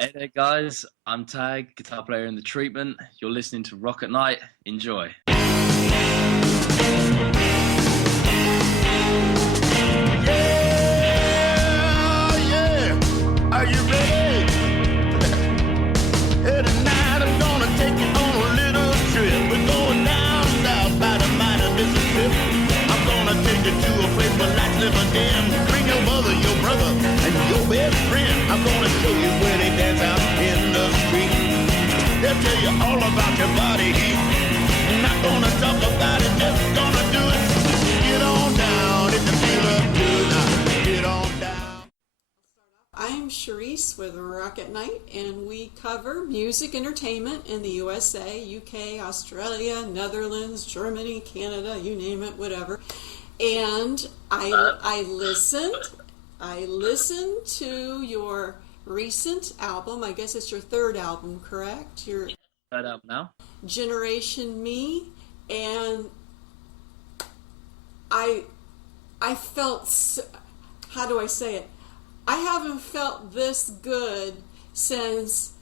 Hey there, guys. I'm Tag, guitar player in The Treatment. You're listening to Rock at Night. Enjoy. Yeah, are you ready? Hey, tonight I'm gonna take you on a little trip. We're going down south by the mighty Mississippi. I'm gonna take you to a place where lights never dim. Bring your mother, your brother, and your best friend. I'm gonna show you where they dance out in the street. They'll tell you all about your body heat. Not gonna talk about it, just gonna do it. Get on down if you feel up good. Now, get on down. I'm Charisse with Rock at Night, and we cover music entertainment in the USA, UK, Australia, Netherlands, Germany, Canada, you name it, whatever. And I listened to your recent album. I guess it's your third album, correct? Your Heard up now? Generation Me, and I felt how do I say it? I haven't felt this good since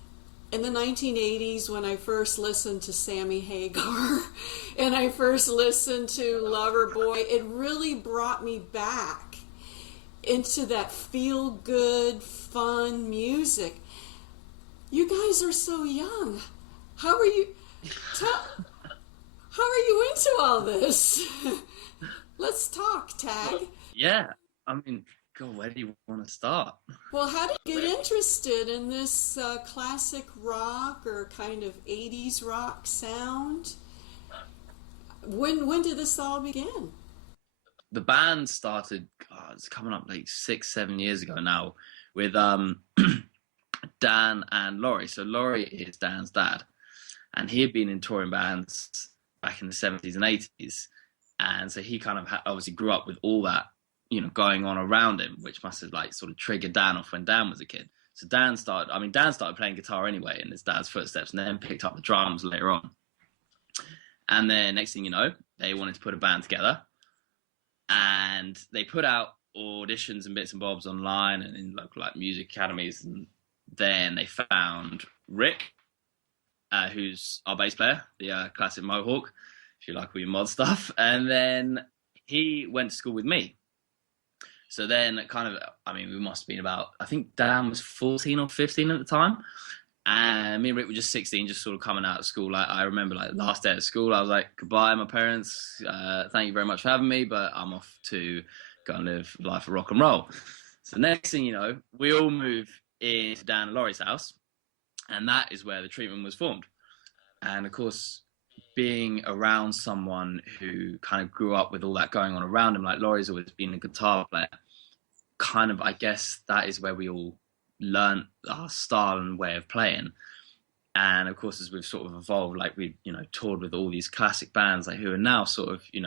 in the 1980s when I first listened to Sammy Hagar and I first listened to Loverboy. It really brought me back into that feel-good, fun music. You guys are so young. How are you? How are you into all this? Let's talk, Tag. Yeah. I mean, God, where do you want to start? Well, how did you get interested in this classic rock or kind of 80s rock sound? When did this all begin? The band started, God, it's coming up like 6-7 years ago now with Dan and Laurie. So Laurie is Dan's dad, and he had been in touring bands back in the 70s and 80s. And so he kind of obviously grew up with all that, going on around him, which must have like sort of triggered Dan off when Dan was a kid. So Dan started playing guitar anyway in his dad's footsteps, and then picked up the drums later on. And then next thing you know, they wanted to put a band together, and they put out auditions and bits and bobs online and in local like music academies. And then they found Rick, who's our bass player, the classic Mohawk, if you like all your mod stuff. And then he went to school with me. So then we must have been about, I think Dan was 14 or 15 at the time. And me and Rick were just 16, just sort of coming out of school. Like, I remember like last day of school, I was like, goodbye, my parents. Thank you very much for having me, but I'm off to go and live life of rock and roll. So next thing you know, we all move into Dan and Laurie's house. And that is where The Treatment was formed. And of course, being around someone who kind of grew up with all that going on around him, like Laurie's always been a guitar player, kind of, I guess that is where we all learned our style and way of playing. And of course, as we've sort of evolved, like we've, toured with all these classic bands, like who are now sort of, in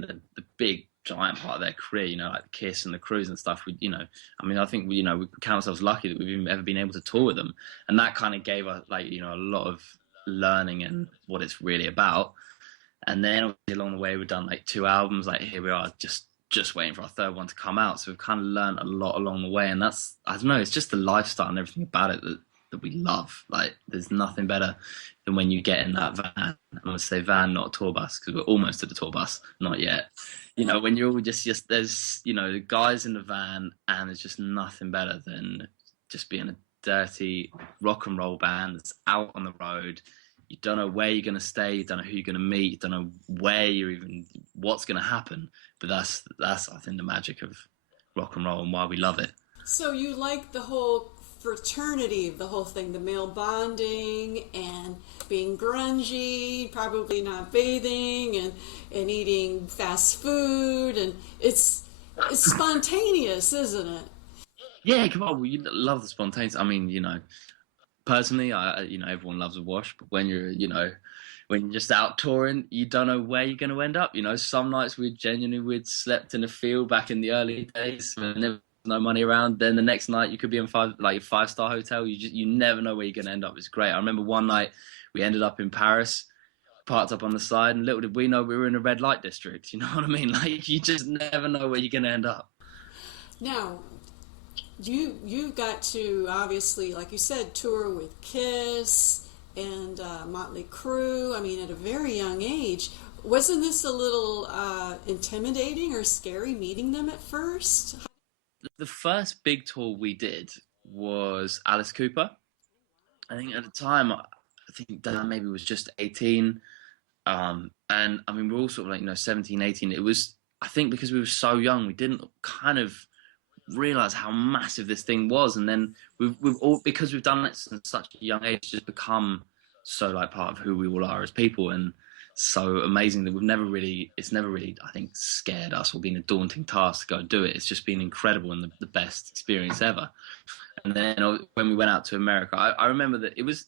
the big giant part of their career, like the Kiss and the Crües and stuff. I think we count ourselves lucky that we've ever been able to tour with them. And that kind of gave us like, a lot of learning and what it's really about. And then obviously along the way we've done like 2 albums, like here we are just waiting for our third one to come out. So we've kind of learned a lot along the way, and that's, I don't know, it's just the lifestyle and everything about it that we love. Like there's nothing better than when you get in that van. I'm gonna say van, not a tour bus, because we're almost at the tour bus, not yet. When you're all just there's the guys in the van, and there's just nothing better than just being a dirty rock and roll band that's out on the road. You don't know where you're going to stay, you don't know who you're going to meet, you don't know what's going to happen. But that's I think the magic of rock and roll and why we love it. So you like the whole fraternity of the whole thing, the male bonding and being grungy, probably not bathing and eating fast food, and it's spontaneous, isn't it? Yeah, come on, we love the spontaneous. I mean, personally, everyone loves a wash, but when you're just out touring, you don't know where you're going to end up. Some nights we'd slept in a field back in the early days when there was no money around. Then the next night you could be in a 5-star hotel. You never know where you're going to end up. It's great. I remember one night we ended up in Paris, parked up on the side, and little did we know we were in a red light district. You know what I mean? Like, you just never know where you're going to end up. Now, You got to, obviously, like you said, tour with Kiss and Motley Crüe. I mean, at a very young age. Wasn't this a little intimidating or scary meeting them at first? The first big tour we did was Alice Cooper. I think at the time, I think Dan maybe was just 18. And I mean, we're all sort of like, 17, 18. It was, I think because we were so young, we didn't kind of realize how massive this thing was. And then we've all, because we've done it since such a young age, just become so like part of who we all are as people. And so amazing that it's never really, I think, scared us or been a daunting task to go do it. It's just been incredible and the best experience ever. And then when we went out to America, I remember that it was,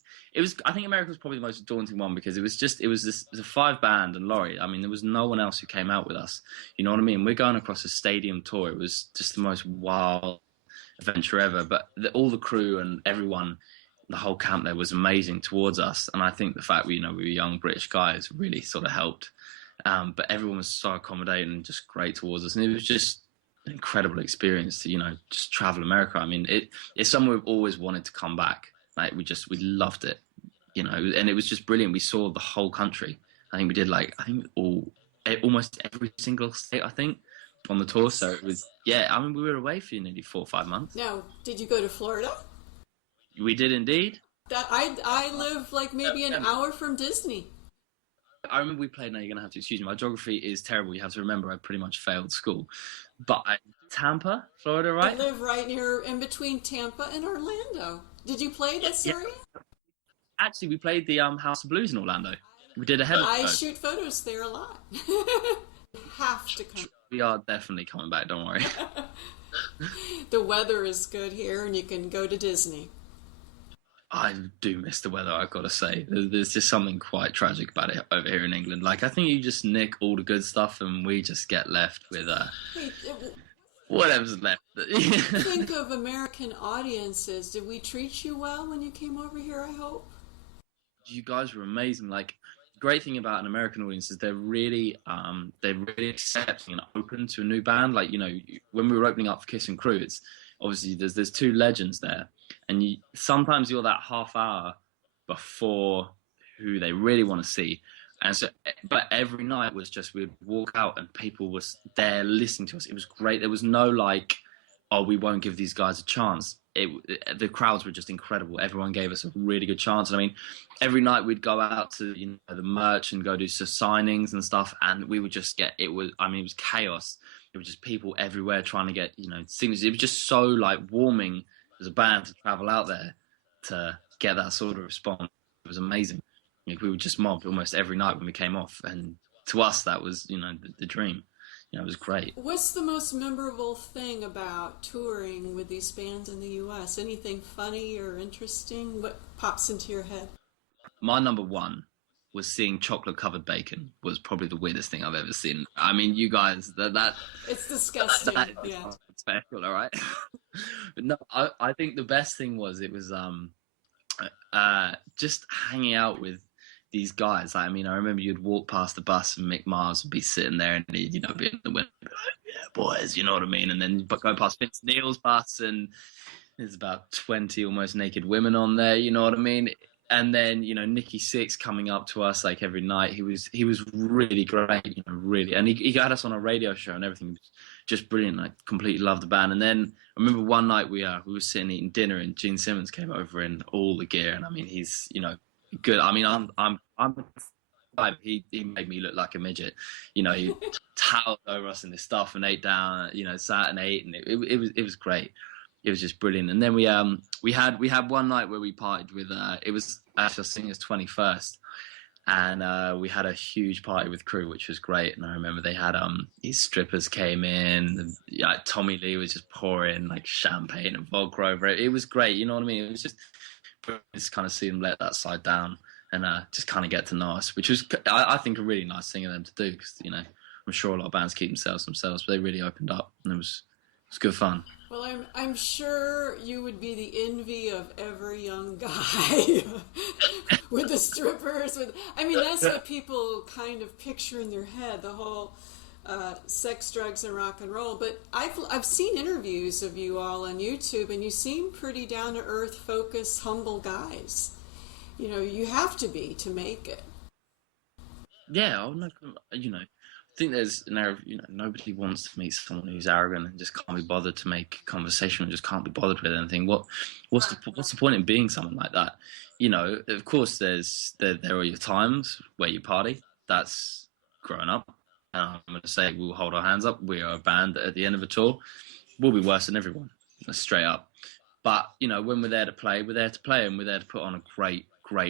I think America was probably the most daunting one because it was a 5-band and Laurie. I mean, there was no one else who came out with us. You know what I mean? We're going across a stadium tour. It was just the most wild adventure ever. But all the crew and everyone, the whole camp there was amazing towards us. And I think the fact we were young British guys really sort of helped. But everyone was so accommodating and just great towards us. And it was just an incredible experience to, just travel America. I mean, it's somewhere we've always wanted to come back. Like we loved it, and it was just brilliant. We saw the whole country. I think we did almost every single state, I think, on the tour. So it was, I mean, we were away for nearly 4 or 5 months. Now, did you go to Florida? We did indeed. I live like maybe an hour from Disney. I remember we played, now you're going to have to excuse me, my geography is terrible. You have to remember I pretty much failed school. But Tampa, Florida, right? I live right near, in between Tampa and Orlando. Did you play this area? Actually, we played the House of Blues in Orlando. We did a head. I shoot photos there a lot. Have to come. We are definitely coming back, don't worry. The weather is good here and you can go to Disney. I do miss the weather, I've got to say. There's just something quite tragic about it over here in England. Like, I think you just nick all the good stuff and we just get left with whatever's left. Think of American audiences. Did we treat you well when you came over here, I hope? You guys were amazing. Like, the great thing about an American audience is they're really accepting and open to a new band. Like, when we were opening up for Kiss and Crew, it's obviously there's 2 legends there. And sometimes you're that half hour before who they really want to see. And so, but every night was just, we'd walk out and people was there listening to us. It was great. There was no like, oh, we won't give these guys a chance. The crowds were just incredible. Everyone gave us a really good chance. And I mean, every night we'd go out to the merch and go do some signings and stuff. And we would just get, it was chaos. It was just people everywhere trying to get, signatures. It was just so like warming as a band to travel out there to get that sort of response. It was amazing. We would just mob almost every night when we came off, and to us that was the dream. It was great. What's the most memorable thing about touring with these bands in the US? Anything funny or interesting? What pops into your head? My number one was seeing chocolate covered bacon. Was probably the weirdest thing I've ever seen. I mean, you guys, that it's disgusting. That is special, all right. But no, I think the best thing was it was just hanging out with these guys. I mean, I remember you'd walk past the bus and Mick Mars would be sitting there and he'd, be in the window, be like, yeah, boys, you know what I mean? And then go past Vince Neil's bus and there's about 20 almost naked women on there, you know what I mean? And then, Nicky Sixx coming up to us like every night. He was really great, really. And he got us on a radio show and everything. It was just brilliant. I completely loved the band. And then I remember one night we were sitting eating dinner and Gene Simmons came over in all the gear. And I mean, he's, good. I mean, he made me look like a midget. He towered over us in this stuff and ate down, sat and ate. And it was great. It was just brilliant. And then we had one night where we partied with it was actually our singer's 21st, and we had a huge party with Crew, which was great. And I remember they had these strippers came in, and, Tommy Lee was just pouring like champagne and vodka over it. It was great, you know what I mean? It was just kind of see them let that side down and just kind of get to know us, which was I think a really nice thing of them to do, because I'm sure a lot of bands keep themselves, but they really opened up and it was good fun. Well, I'm sure you would be the envy of every young guy with the strippers. That's what people kind of picture in their head, the whole sex, drugs, and rock and roll. But I've seen interviews of you all on YouTube, and you seem pretty down to earth, focused, humble guys. You know, you have to be to make it. Yeah, I'm not, I think there's an area of, nobody wants to meet someone who's arrogant and just can't be bothered to make conversation and just can't be bothered with anything. What's the point in being someone like that? Of course, there are your times where you party. That's growing up. And I'm going to say we'll hold our hands up. We are a band that at the end of a tour, we'll be worse than everyone, straight up. But, when we're there to play, we're there to play, and we're there to put on a great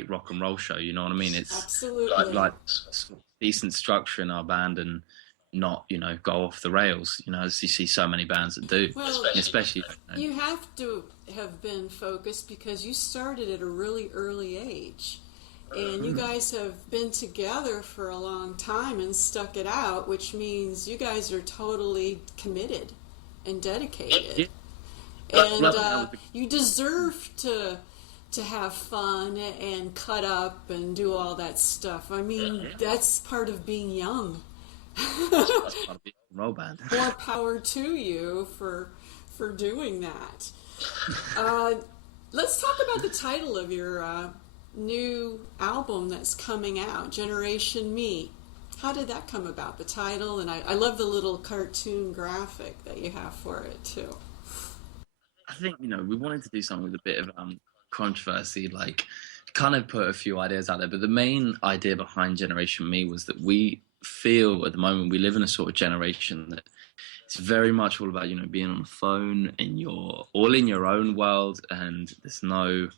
rock and roll show. You know what I mean? It's absolutely like decent structure in our band and not, go off the rails. As you see so many bands that do, well, especially. You have to have been focused because you started at a really early age. And you guys have been together for a long time and stuck it out, which means you guys are totally committed and dedicated. And you deserve to have fun and cut up and do all that stuff. I mean, that's part of being young. That's part of being a roll band. More power to you for doing that. Let's talk about the title of your new album that's coming out, Generation Me. How did that come about, the title? And I love the little cartoon graphic that you have for it too. I think, we wanted to do something with a bit of controversy, like kind of put a few ideas out there. But the main idea behind Generation Me was that we feel at the moment we live in a sort of generation that it's very much all about, being on the phone and you're all in your own world, and there's no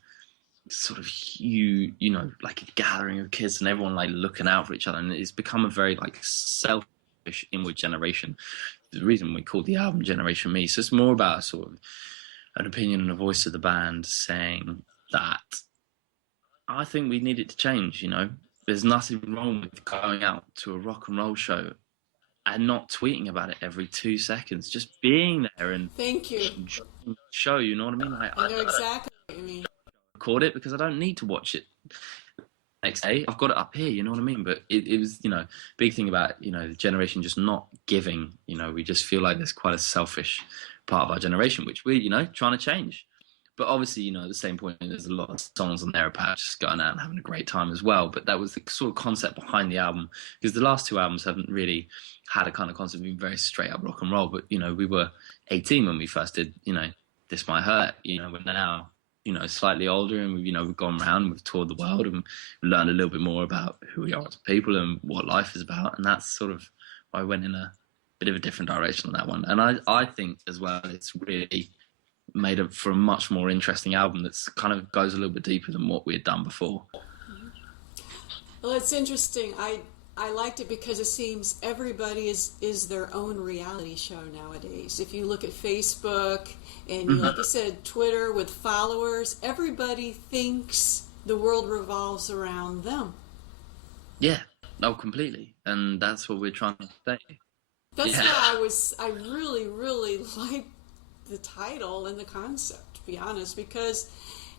sort of like a gathering of kids and everyone like looking out for each other, and it's become a very like selfish inward generation. The reason we called the album Generation Me, so it's more about sort of an opinion and a voice of the band saying that I think we need it to change. There's nothing wrong with going out to a rock and roll show and not tweeting about it every 2 seconds, just being there and thank you show, you know what I mean? I know exactly what you mean. Record it because I don't need to watch it next day. I've got it up here, you know what I mean? But it was, big thing about, the generation just not giving. We just feel like there's quite a selfish part of our generation, which we're, trying to change. But obviously, at the same point, there's a lot of songs on there about just going out and having a great time as well. But that was the sort of concept behind the album, because the last two albums haven't really had a kind of concept of being very straight up rock and roll. But, we were 18 when we first did, This Might Hurt. We're now, slightly older, and we've gone around, we've toured the world, and learned a little bit more about who we are as people and what life is about. And that's sort of why I went in a bit of a different direction on that one. And I think as well, it's really made up for a much more interesting album that's kind of goes a little bit deeper than what we had done before. Well, it's interesting. I liked it because it seems everybody is their own reality show nowadays. If you look at Facebook and like you said, Twitter with followers, everybody thinks the world revolves around them. Yeah, no, completely. And that's what we're trying to say. That's why I really, really like the title and the concept, to be honest, because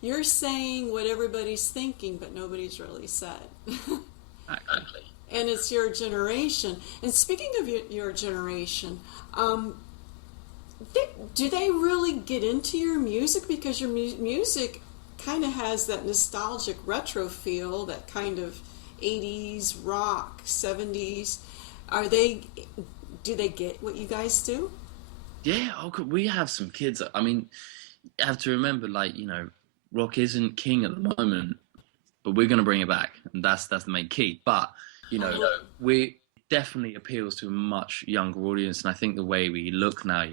you're saying what everybody's thinking, but nobody's really said. Exactly. And it's your generation. And speaking of your generation, do they really get into your music? Because your music kind of has that nostalgic retro feel, that kind of 80s rock, 70s. Do they get what you guys do? Yeah, we have some kids. I mean, you have to remember, rock isn't king at the moment, but we're going to bring it back, and that's the main key. But we definitely appeals to a much younger audience, and I think the way we look now,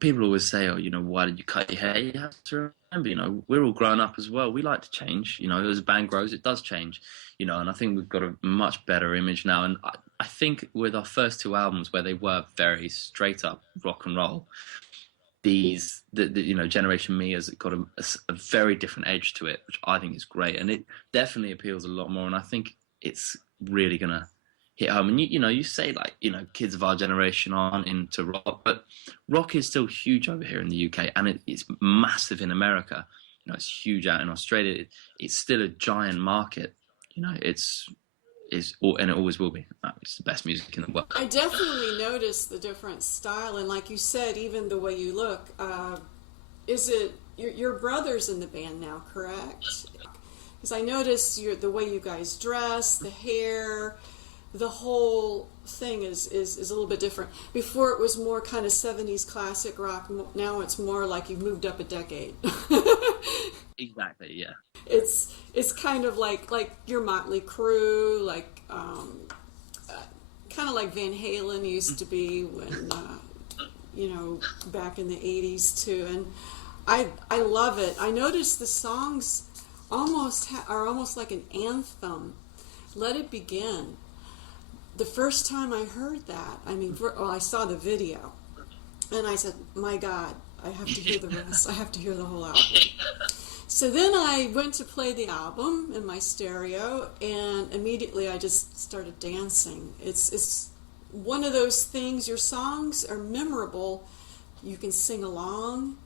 people always say, "Oh, why did you cut your hair?" You have to remember, we're all grown up as well. We like to change. As a band grows, it does change. And I think we've got a much better image now. And I think with our first two albums, where they were very straight up rock and roll, the Generation Me has got a very different edge to it, which I think is great, and it definitely appeals a lot more. And I think it's really gonna hit home. And you say kids of our generation aren't into rock, but rock is still huge over here in the UK, and it's massive in America. It's huge out in Australia. It's still a giant market. It's and it always will be. It's the best music in the world. I definitely noticed the different style, and like you said, even the way you look. Is it your brother's in the band now, correct? Because I noticed the way you guys dress, the hair, the whole thing is a little bit different. Before it was more kind of 70s classic rock. Now it's more like you've moved up a decade. Exactly, yeah. It's kind of like your Motley Crüe, like kind of like Van Halen used to be when back in the 80s too. And I love it. I noticed the songs are almost like an anthem. Let It Begin. The first time I heard that, I saw the video, and I said, my God, I have to hear the rest. I have to hear the whole album. So then I went to play the album in my stereo, and immediately I just started dancing. It's one of those things, your songs are memorable. You can sing along,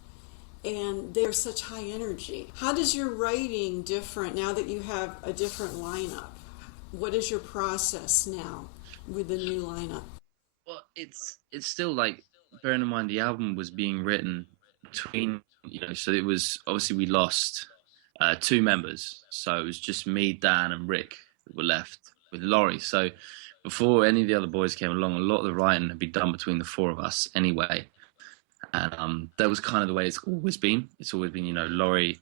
and they're such high energy. How does your writing different now that you have a different lineup? What is your process now with the new lineup? Well, it's still like, bearing in mind the album was being written between, so it was, obviously we lost 2 members, so it was just me, Dan and Rick that were left with Laurie. So before any of the other boys came along, a lot of the writing had been done between the 4 of us anyway. And that was kind of the way it's always been. It's always been, Laurie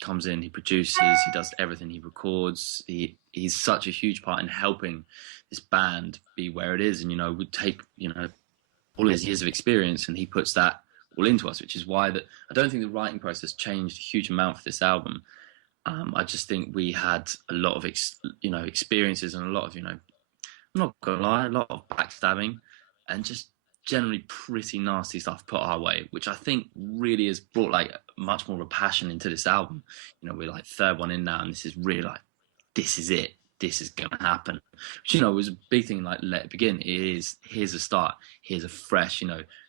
comes in, he produces, he does everything, he records. He's such a huge part in helping this band be where it is. And, would take, all his years of experience, and he puts that all into us, which is why I don't think the writing process changed a huge amount for this album. I just think we had a lot of, experiences and a lot of, I'm not going to lie, a lot of backstabbing and just generally pretty nasty stuff put our way, which I think really has brought like much more of a passion into this album. We're like 3rd one in now, and this is really like, this is it. This is going to happen. Which, was a big thing, like Let It Begin. Here's a start. Here's a fresh,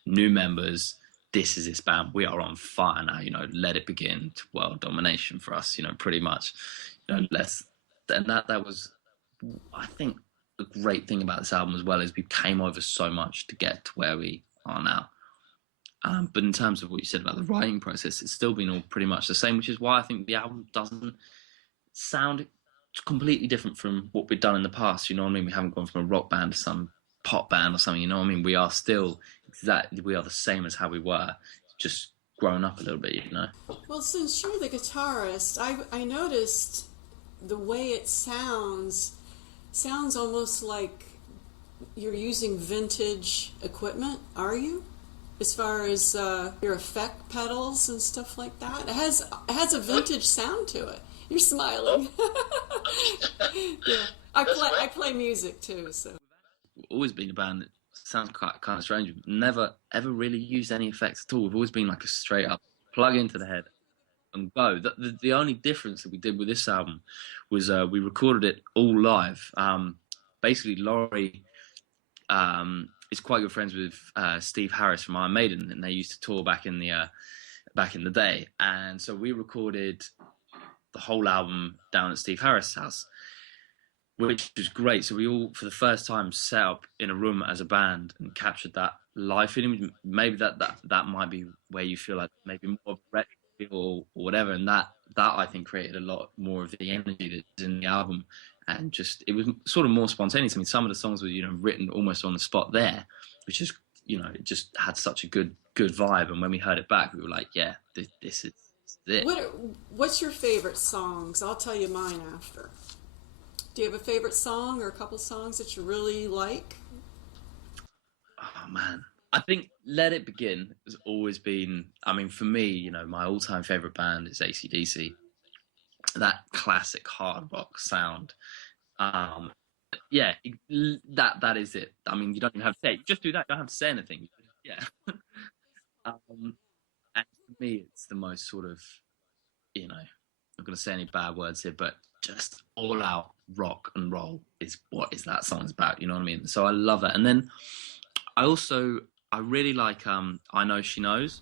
new members. This is this band. We are on fire now, let it begin to world domination for us, pretty much. And that was, I think, the great thing about this album as well, is we came over so much to get to where we are now. But in terms of what you said about the writing process, it's still been all pretty much the same, which is why I think the album doesn't sound completely different from what we've done in the past. You know what I mean? We haven't gone from a rock band to some pop band or something. You know what I mean? We are still we are the same as how we were, just grown up a little bit. Well, since you're the guitarist, I noticed the way it sounds almost like you're using vintage equipment. Are you? As far as your effect pedals and stuff like that, it has a vintage sound to it. You're smiling. Yeah, I play music too, so. We've always been a band that sounds kind of strange. We've never ever really used any effects at all. We've always been like a straight up plug into the head and go. The only difference that we did with this album was we recorded it all live. Basically, Laurie is quite good friends with Steve Harris from Iron Maiden, and they used to tour back in the day. And so we recorded the whole album down at Steve Harris' house, which was great. So we all, for the first time, set up in a room as a band and captured that live feeling. Maybe that might be where you feel like maybe more retro or whatever, and that I think created a lot more of the energy that's in the album, and just it was sort of more spontaneous. I mean, some of the songs were written almost on the spot there, which is it just had such a good vibe. And when we heard it back, we were like, yeah, this is it. What's your favorite songs? I'll tell you mine after. Do you have a favorite song or a couple songs that you really like? Oh man, I think Let It Begin has always been, for me, my all-time favorite band is AC/DC. That classic hard rock sound. Yeah, that is it. You don't even have to say it. You just do that. You don't have to say anything. Yeah. And for me, it's the most sort of, I'm not going to say any bad words here, but just all out rock and roll is what is that song's about. You know what I mean? So I love that. And then I really like I Know She Knows.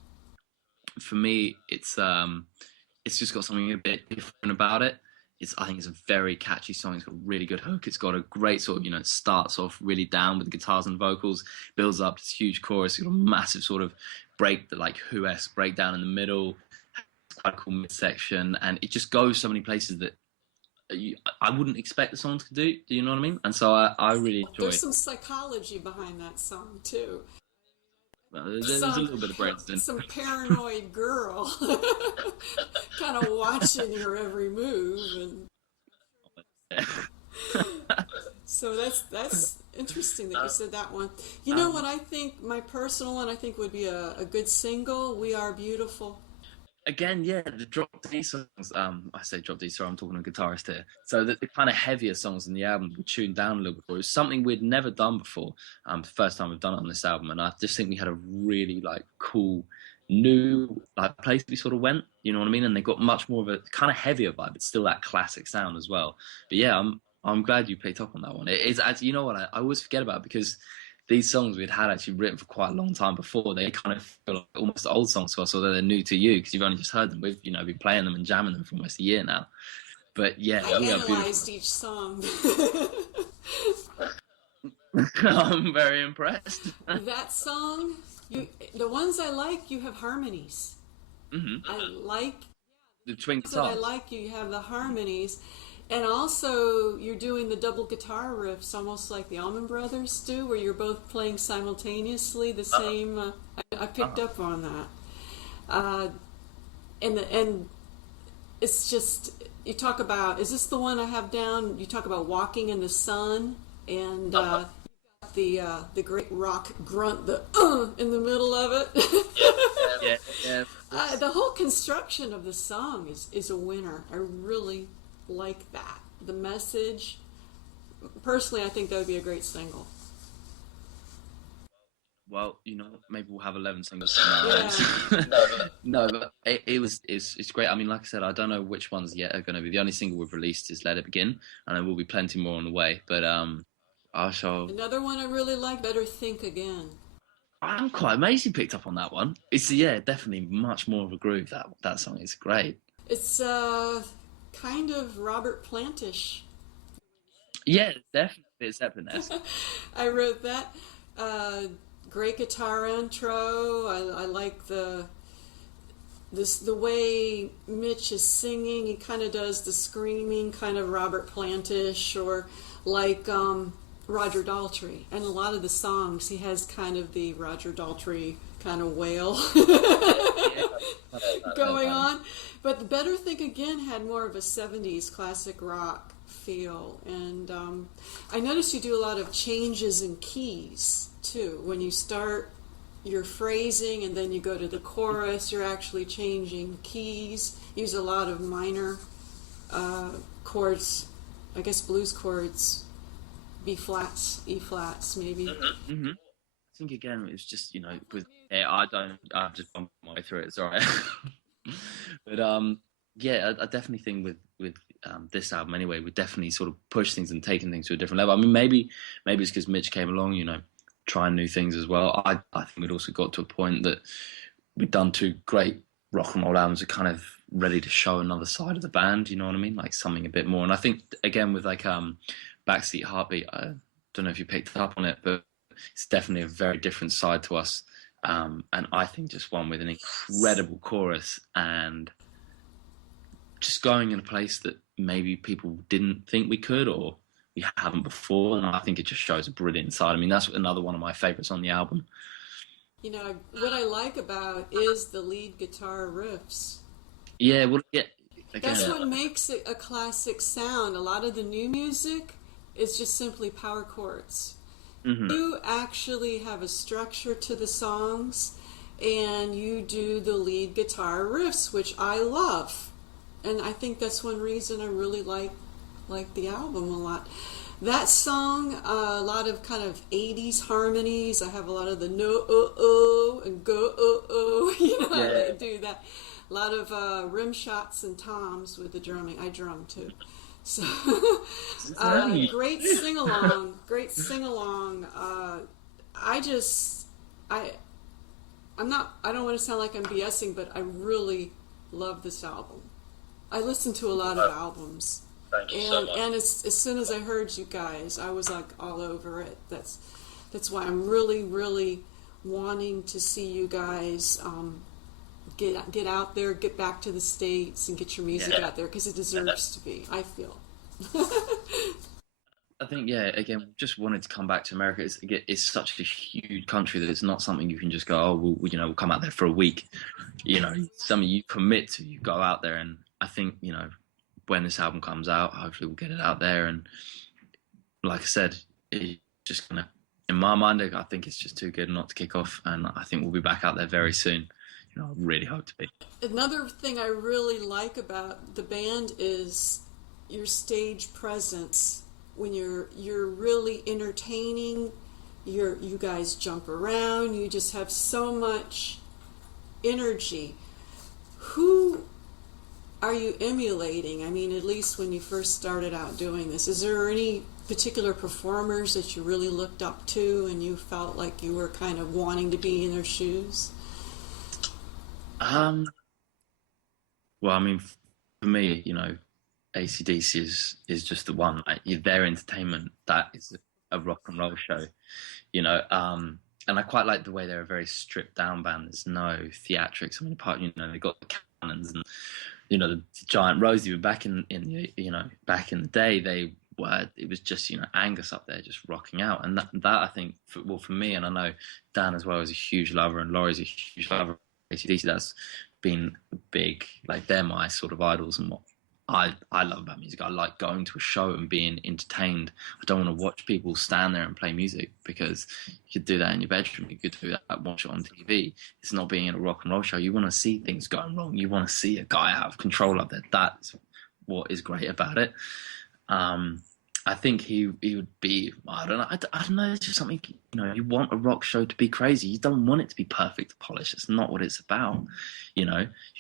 For me, it's just got something a bit different about it. I think it's a very catchy song. It's got a really good hook. It's got a great sort of, it starts off really down with the guitars and vocals, builds up this huge chorus. It's got a massive sort of break, like Who-esque breakdown in the middle, quite a cool midsection, and it just goes so many places that I wouldn't expect the song to do. Do you know what I mean? And so I really enjoy There's it. some psychology behind that song too. There's a little bit of brainstorming. Some paranoid girl kind of watching your every move, and so that's interesting that you said that one. You know what I think? My personal one I think would be a good single. "We Are Beautiful." Again, yeah, the drop D songs. I say drop D. Sorry, I'm talking to a guitarist here. So the kind of heavier songs in the album were tuned down a little bit. It was something we'd never done before. The first time we've done it on this album, and I just think we had a really cool new place we sort of went. You know what I mean? And they got much more of a kind of heavier vibe, but still that classic sound as well. But yeah, I'm glad you picked up on that one. It is actually, you know what? I always forget about it because these songs we'd had actually written for quite a long time before. They kind of feel like almost old songs to us, although they're new to you because you've only just heard them. We've been playing them and jamming them for almost a year now. But yeah, I analyzed each song. I'm very impressed. That song, the ones I like, you have harmonies. Mm-hmm. I like The twin that I guitars. like you have the harmonies, and also you're doing the double guitar riffs almost like the Allman Brothers do, where you're both playing simultaneously the same. I picked up on that, and it's just, you talk about, is this the one I have down? You talk about walking in the sun, and the great rock grunt, the in the middle of it. Yeah. The whole construction of the song is a winner. I really like that. The message, personally, I think that would be a great single. Well, maybe we'll have 11 singles. Yeah. No, but it's great. I mean, like I said, I don't know which ones yet are going to be. The only single we've released is "Let It Begin," and there will be plenty more on the way. But I shall. Another one I really like, "Better Think Again." I'm quite amazed you picked up on that one. It's definitely much more of a groove. That song is great. It's kind of Robert Plantish. Yeah, definitely. It's Zeppelin-esque. I wrote that. Great guitar intro. I like the way Mitch is singing. He kind of does the screaming, kind of Robert Plantish, or like Roger Daltrey. And a lot of the songs, he has kind of the Roger Daltrey kind of wail going on. But the Better Think Again had more of a 70s classic rock feel. And I noticed you do a lot of changes in keys too. When you start your phrasing and then you go to the chorus, you're actually changing keys. Use a lot of minor chords, I guess blues chords, B flats, E flats, maybe. Mm-hmm. I think again, it's just with I just bumped my way through it. It's alright. But I definitely think with this album anyway, we definitely sort of push things and taking things to a different level. I mean, maybe it's because Mitch came along, trying new things as well. I think we'd also got to a point that we'd done 2 great rock and roll albums, are kind of ready to show another side of the band. You know what I mean? Like something a bit more. And I think again with Backseat Heartbeat, I don't know if you picked up on it, but it's definitely a very different side to us. And I think just one with an incredible chorus and just going in a place that maybe people didn't think we could or we haven't before. And I think it just shows a brilliant side. I mean, that's another one of my favorites on the album. What I like about is the lead guitar riffs. Yeah, well, yeah. Again, That's what makes it a classic sound. A lot of the new music is just simply power chords. Mm-hmm. You actually have a structure to the songs, and you do the lead guitar riffs, which I love. And I think that's one reason I really like the album a lot. That song, a lot of kind of 80s harmonies. I have a lot of the no and go I do that. A lot of rim shots and toms with the drumming. I drum too. So great sing along. I don't want to sound like I'm BSing, but I really love this album. I listen to a lot of albums Thank you so much. And as soon as I heard you guys, I was like all over it. That's why I'm really, really wanting to see you guys get out there, get back to the States, and get your music out there, because it deserves to be, I feel. I think, yeah, again, just wanted to come back to America. It's such a huge country that it's not something you can just go, oh, we'll come out there for a week. Something you commit to, you go out there. And I think, when this album comes out, hopefully we'll get it out there. And like I said, it's just going to, in my mind, I think it's just too good not to kick off. And I think we'll be back out there very soon. I really hope to be. Another thing I really like about the band is your stage presence. When you're really entertaining, you guys jump around, you just have so much energy. Who are you emulating? I mean, at least when you first started out doing this, is there any particular performers that you really looked up to and you felt like you were kind of wanting to be in their shoes? Well, I mean, for me, AC/DC is just the one. Like, their entertainment, that is a rock and roll show, and I quite like the way they're a very stripped down band. There's no theatrics. I mean, they got the cannons and the giant Rosie. But back in back in the day, it was just Angus up there just rocking out, and that I think for me, and I know Dan as well is a huge lover, and Laurie's a huge lover of AC/DC. That's been big. Like, they're my sort of idols, and what I love about music. I like going to a show and being entertained. I don't want to watch people stand there and play music, because you could do that in your bedroom. You could do that, watch it on TV. It's not being in a rock and roll show. You want to see things going wrong. You want to see a guy out of control up there. That's what is great about it. I think he would be, I don't know, it's just something, you want a rock show to be crazy. You don't want it to be perfect, polished. It's not what it's about. You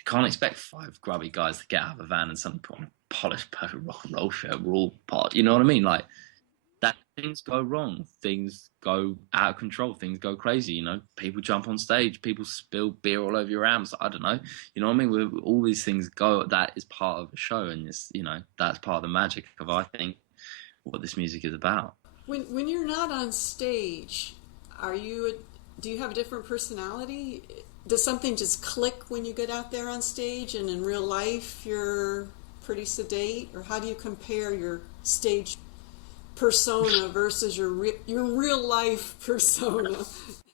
can't expect 5 grubby guys to get out of a van and suddenly put on a polished, perfect rock and roll show. We're all part, you know what I mean? Like, that things go wrong, things go out of control, things go crazy, people jump on stage, people spill beer all over your amps. I don't know, you know what I mean? All these things go, that is part of a show, and it's, that's part of the magic of, I think, what this music is about. When you're not on stage, do you have a different personality? Does something just click when you get out there on stage, and in real life you're pretty sedate? Or how do you compare your stage persona versus your real life persona?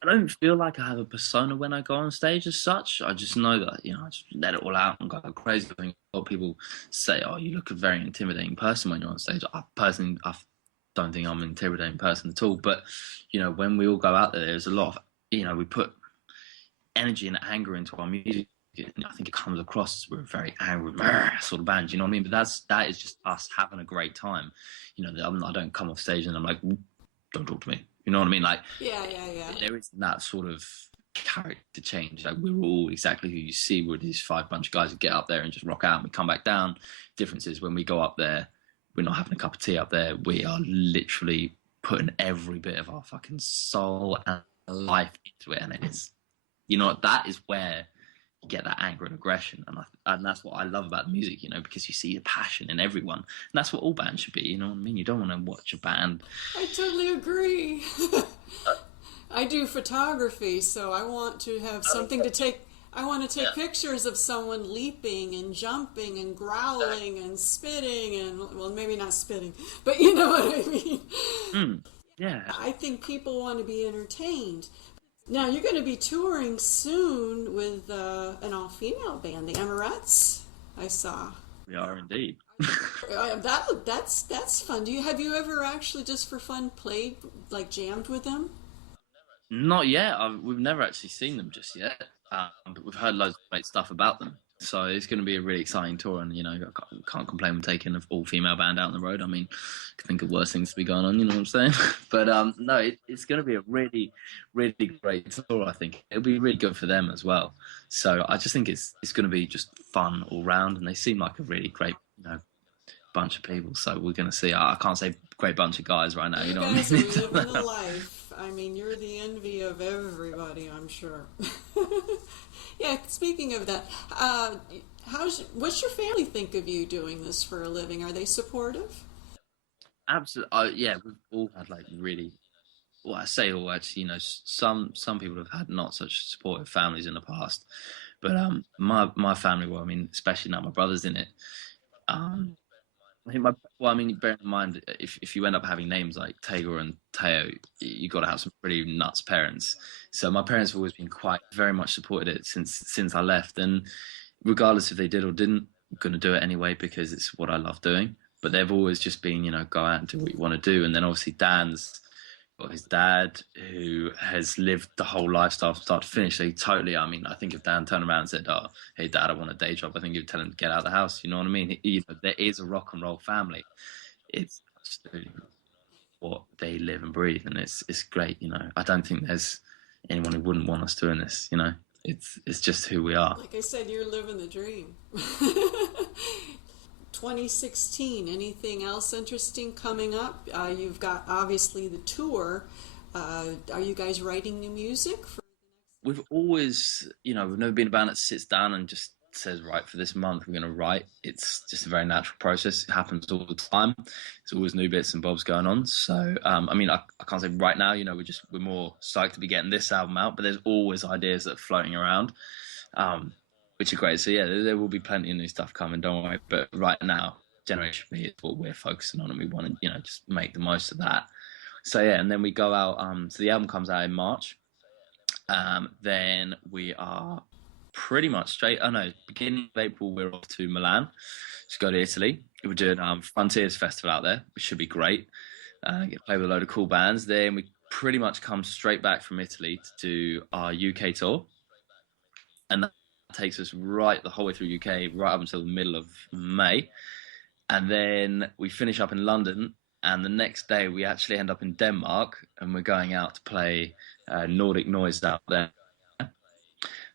I don't feel like I have a persona when I go on stage as such. I just know that, I just let it all out and go crazy. I think a lot of people say, oh, you look a very intimidating person when you're on stage. I don't think I'm an intimidating person at all. But, when we all go out there's a lot of, we put energy and anger into our music. I think it comes across as we're a very angry sort of band, you know what I mean? But that is just us having a great time. I don't come off stage and I'm like, don't talk to me. You know what I mean? Like, yeah. There isn't that sort of character change. Like, we're all exactly who you see. We're these 5 bunch of guys who get up there and just rock out, and we come back down. Difference is, when we go up there, we're not having a cup of tea up there. We are literally putting every bit of our fucking soul and life into it. And it's, that is where you get that anger and aggression. And that's what I love about the music, because you see the passion in everyone. And that's what all bands should be, you know what I mean? You don't want to watch a band. I totally agree. I do photography, so I want to have something to take. I want to take pictures of someone leaping and jumping and growling and spitting and, well, maybe not spitting, but you know what I mean. Yeah. I think people want to be entertained. Now, you're going to be touring soon with an all-female band, the Amorettes, I saw. We are indeed. That's fun. Have you ever actually, just for fun, played, like, jammed with them? Not yet. We've never actually seen them just yet, but we've heard loads of great stuff about them. So it's going to be a really exciting tour, and I can't complain with taking an all-female band out on the road. I mean, I can think of worse things to be going on. You know what I'm saying? But no, it's going to be a really, really great tour. I think it'll be really good for them as well. So I just think it's going to be just fun all round, and they seem like a really great bunch of people. So we're going to see. I can't say great bunch of guys right now. You know what I mean? You guys are living the life. I mean, you're the envy of everybody, I'm sure. Yeah, speaking of that, What's your family think of you doing this for a living? Are they supportive? Absolutely. Yeah, we've all had like really. Well, I say all actually. Some people have had not such supportive families in the past, but my family. Well, I mean, especially now my brother's in it. Um, I think bear in mind, if you end up having names like Tagore and Teo, you got to have some pretty nuts parents. So my parents have always been quite very much supported it since I left, and regardless if they did or didn't, I'm gonna do it anyway because it's what I love doing. But they've always just been, go out and do what you want to do. And then obviously Dan's got his dad who has lived the whole lifestyle from start to finish. So he totally, I mean, I think if Dan turned around and said, "Oh, hey, Dad, I want a day job," I think you'd tell him to get out of the house. You know what I mean? There is a rock and roll family. It's absolutely what they live and breathe, and it's great. I don't think there's anyone who wouldn't want us doing this. It's just who we are. Like I said, you're living the dream. 2016, anything else interesting coming up? You've got obviously the tour. Are you guys writing new music? We've always, we've never been a band that sits down and just says, right, for this month we're going to write. It's just a very natural process. It happens all the time. There's always new bits and bobs going on. So, I mean, I can't say right now, we're more psyched to be getting this album out, but there's always ideas that are floating around. Which are great. So yeah, there will be plenty of new stuff coming, don't worry. But right now, Generation B is what we're focusing on, and we want to, just make the most of that. So yeah, and then we go out. So the album comes out in March. Then we are pretty much straight. Oh no, beginning of April we're off to Milan to go to Italy. We're doing Frontiers Festival out there, which should be great. Get to play with a load of cool bands. Then we pretty much come straight back from Italy to do our UK tour, and that takes us right the whole way through UK, right up until the middle of May. And then we finish up in London, and the next day we actually end up in Denmark, and we're going out to play Nordic Noise out there.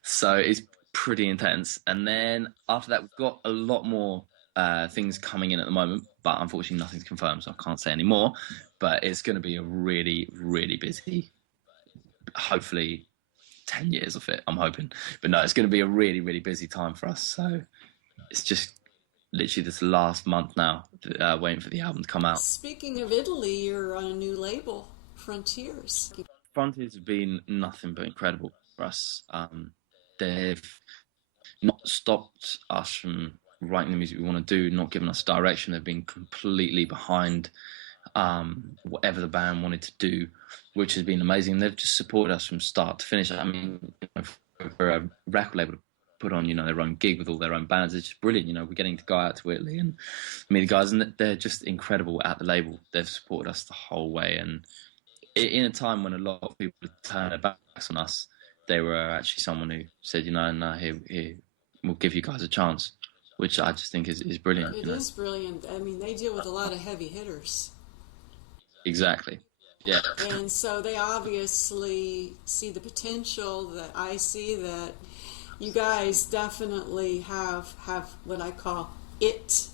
So it's pretty intense. And then after that, we've got a lot more things coming in at the moment, but unfortunately nothing's confirmed, so I can't say any more. But it's going to be a really, really busy, hopefully 10 years of it, I'm hoping. But no, it's going to be a really, really busy time for us. So it's just literally this last month now, waiting for the album to come out. Speaking of Italy, you're on a new label, Frontiers. Frontiers have been nothing but incredible for us. They've not stopped us from writing the music we want to do, not giving us direction. They've been completely behind whatever the band wanted to do, which has been amazing. They've just supported us from start to finish. I mean, for a record label to put on, their own gig with all their own bands, it's just brilliant. We're getting to go out to Italy and meet the guys, and they're just incredible at the label. They've supported us the whole way, and in a time when a lot of people turned their backs on us, they were actually someone who said, no, here, we'll give you guys a chance, which I just think is brilliant. It is brilliant. I mean, they deal with a lot of heavy hitters. Exactly. Yeah. And so they obviously see the potential that I see, that you guys definitely have what I call it.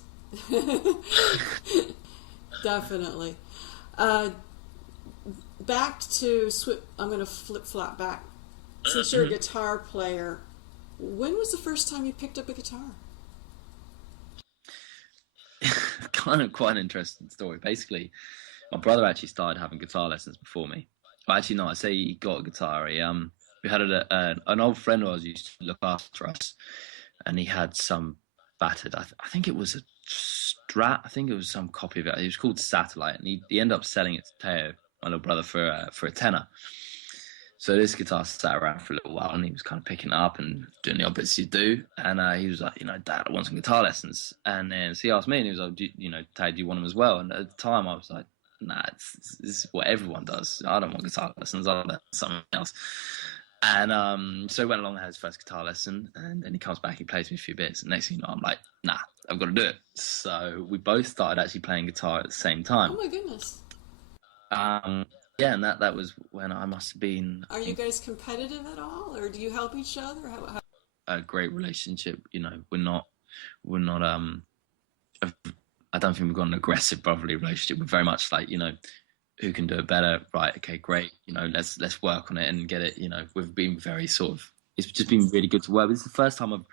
Definitely. Back to I'm going to flip-flop back. Since you're a guitar player, when was the first time you picked up a guitar? Kind of quite an interesting story. Basically, my brother actually started having guitar lessons before me. Well, actually, no, I say he got a guitar. We had an old friend of ours who used to look after us, and he had some battered, I think it was a Strat, I think it was some copy of it. It was called Satellite, and he ended up selling it to Teo, my little brother, for a tenner. So this guitar sat around for a little while, and he was kind of picking it up and doing the odd bits you do. And he was like, Dad, I want some guitar lessons. And then so he asked me, and he was like, Dad, do you want them as well? And at the time, I was like, nah, this is what everyone does. I don't want guitar lessons. I want something else. And so he went along and had his first guitar lesson, and then he comes back, he plays me a few bits, and next thing you know, I'm like, nah, I've got to do it. So we both started actually playing guitar at the same time. Oh my goodness. Yeah, and that was when I must have been... Are you guys competitive at all, or do you help each other? How... A great relationship, we're not I don't think we've got an aggressive brotherly relationship. We're very much like, who can do it better? Right, okay, great. Let's work on it and get it. We've been very it's just been really good to work with. It's the first time I've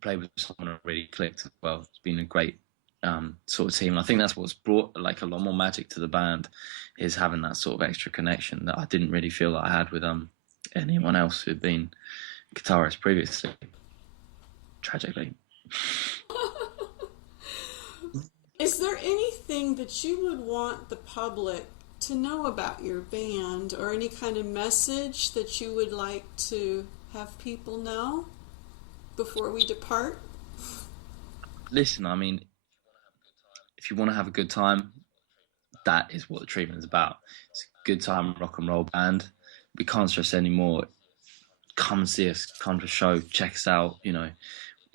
played with someone who really clicked as well. It's been a great sort of team. And I think that's what's brought like a lot more magic to the band, is having that sort of extra connection that I didn't really feel that I had with anyone else who'd been guitarist previously, tragically. Is there anything that you would want the public to know about your band, or any kind of message that you would like to have people know before we depart? Listen, I mean, if you want to have a good time, that is what the treatment is about. It's a good time rock and roll band. We can't stress anymore. Come and see us, come to the show, check us out,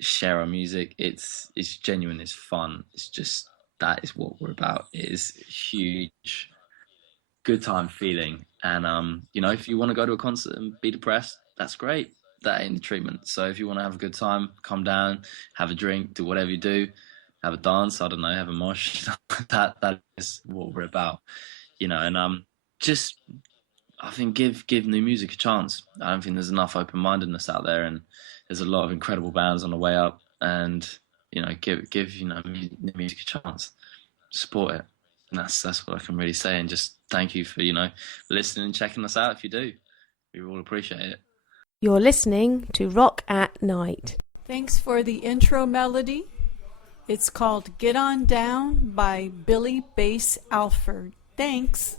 share our music. It's genuine, it's fun. It's just, that is what we're about. It is a huge good time feeling. And if you want to go to a concert and be depressed, that's great. That ain't the treatment. So if you want to have a good time, come down, have a drink, do whatever you do, have a dance, I don't know, have a mosh. that is what we're about. And just, I think, give new music a chance. I don't think there's enough open-mindedness out there, and there's a lot of incredible bands on the way up, and give new music a chance, support it. And that's what I can really say. And just thank you for listening and checking us out. If you do, we all appreciate it. You're listening to Rock at Night. Thanks for the intro melody. It's called Get On Down by Billy Bass Alford. Thanks.